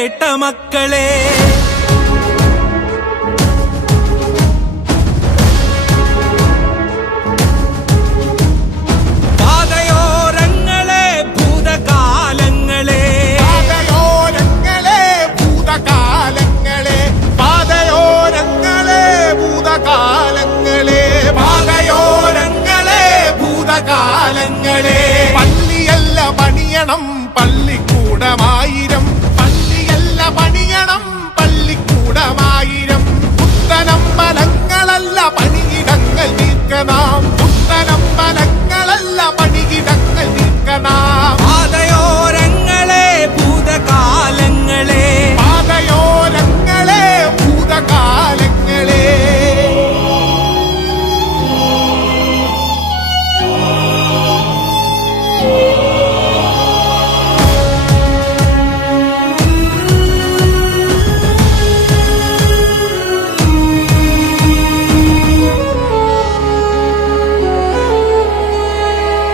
കേട്ട മക്കളെ. പള്ളിയല്ല പണിയണം പള്ളിക്കൂടമായിരം, പള്ളിയല്ല പണിയണം പള്ളിക്കൂടമായിരം. പുത്തനമ്പലങ്ങളല്ല പണിയിടങ്ങൾ നീക്കനാം, പുത്തനമ്പലങ്ങളല്ല പണിയിടങ്ങൾ നീക്കനാം. പാതയോരങ്ങളെ ഭൂതകാലങ്ങളെ, പാതയോരങ്ങളെ ഭൂതകാലങ്ങളെ.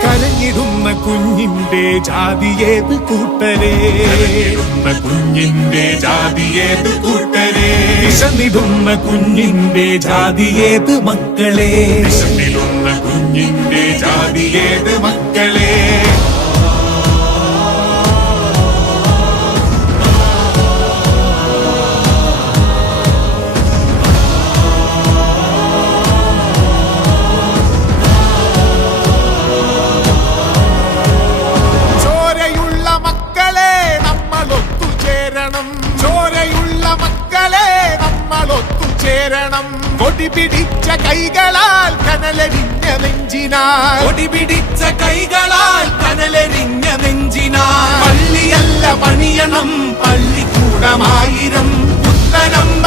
കരഞ്ഞിടുന്ന കുഞ്ഞിന്റെ ജാതിയേത് കൂട്ടരെ, കുഞ്ഞിന്റെ ജാതിയേത് കൂട്ടരെ. വിശന്നിടുന്ന കുഞ്ഞിന്റെ ജാതിയേത് മക്കളെ, വിശന്നിടുന്ന കുഞ്ഞിന്റെ ജാതിയേത് മക്കളെ. ചോരയുള്ള മക്കളെ നമ്മൾ ഒത്തുചേരണം. കൊടി പിടിച്ച കൈകളാൽ കനലരിഞ്ഞ നെഞ്ചിനാൽ, കൊടി പിടിച്ച കൈകളാൽ കനലരിഞ്ഞ നെഞ്ചിനാൽ. പള്ളിയല്ല പണിയണം പള്ളിക്കൂടമായിരം, പുത്തനമ്പ